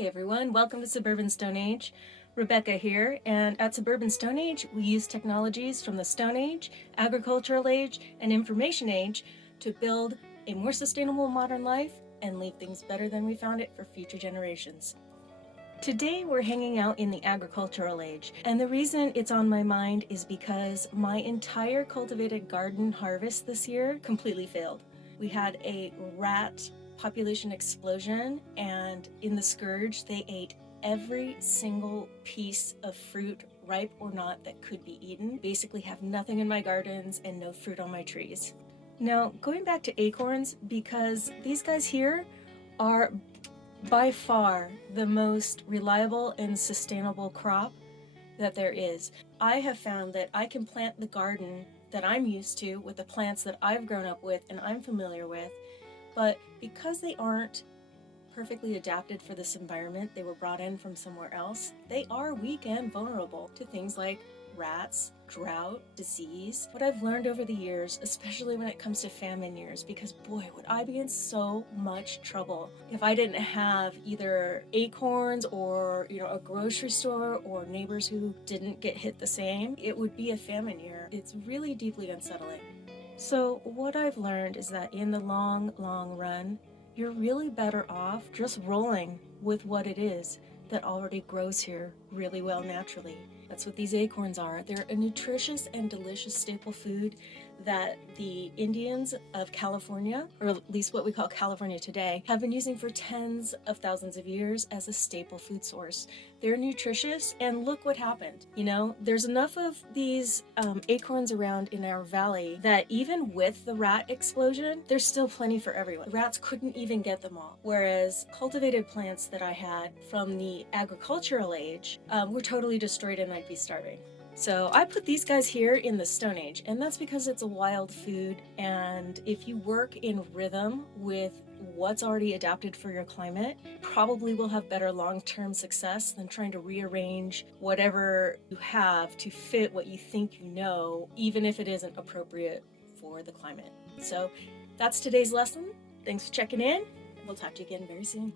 Hey everyone, welcome to Suburban Stone Age. Rebecca here, and at Suburban Stone Age we use technologies from the Stone Age, Agricultural Age, and Information Age to build a more sustainable modern life and leave things better than we found it for future generations. Today we're hanging out in the Agricultural Age, and the reason it's on my mind is because my entire cultivated garden harvest this year completely failed. We had a rat population explosion, and in the scourge they ate every single piece of fruit, ripe or not, that could be eaten. Basically have nothing in my gardens and no fruit on my trees. Now, going back to acorns, because these guys here are by far the most reliable and sustainable crop that there is. I have found that I can plant the garden that I'm used to with the plants that I've grown up with and I'm familiar with, but because they aren't perfectly adapted for this environment, they were brought in from somewhere else, they are weak and vulnerable to things like rats, drought, disease. What I've learned over the years, especially when it comes to famine years, because boy, would I be in so much trouble if I didn't have either acorns or, a grocery store or neighbors who didn't get hit the same. It would be a famine year. It's really deeply unsettling. So what I've learned is that in the long run, you're really better off just rolling with what it is that already grows here really well naturally. That's what these acorns are. They're a nutritious and delicious staple food that the Indians of California, or at least what we call California today, have been using for tens of thousands of years as a staple food source. They're nutritious, and look what happened. There's enough of these acorns around in our valley that even with the rat explosion, there's still plenty for everyone. Rats couldn't even get them all. Whereas cultivated plants that I had from the agricultural age were totally destroyed and I'd be starving. So I put these guys here in the Stone Age, and that's because it's a wild food, and if you work in rhythm with what's already adapted for your climate, probably will have better long-term success than trying to rearrange whatever you have to fit what you think you know, even if it isn't appropriate for the climate. So that's today's lesson. Thanks for checking in. We'll talk to you again very soon.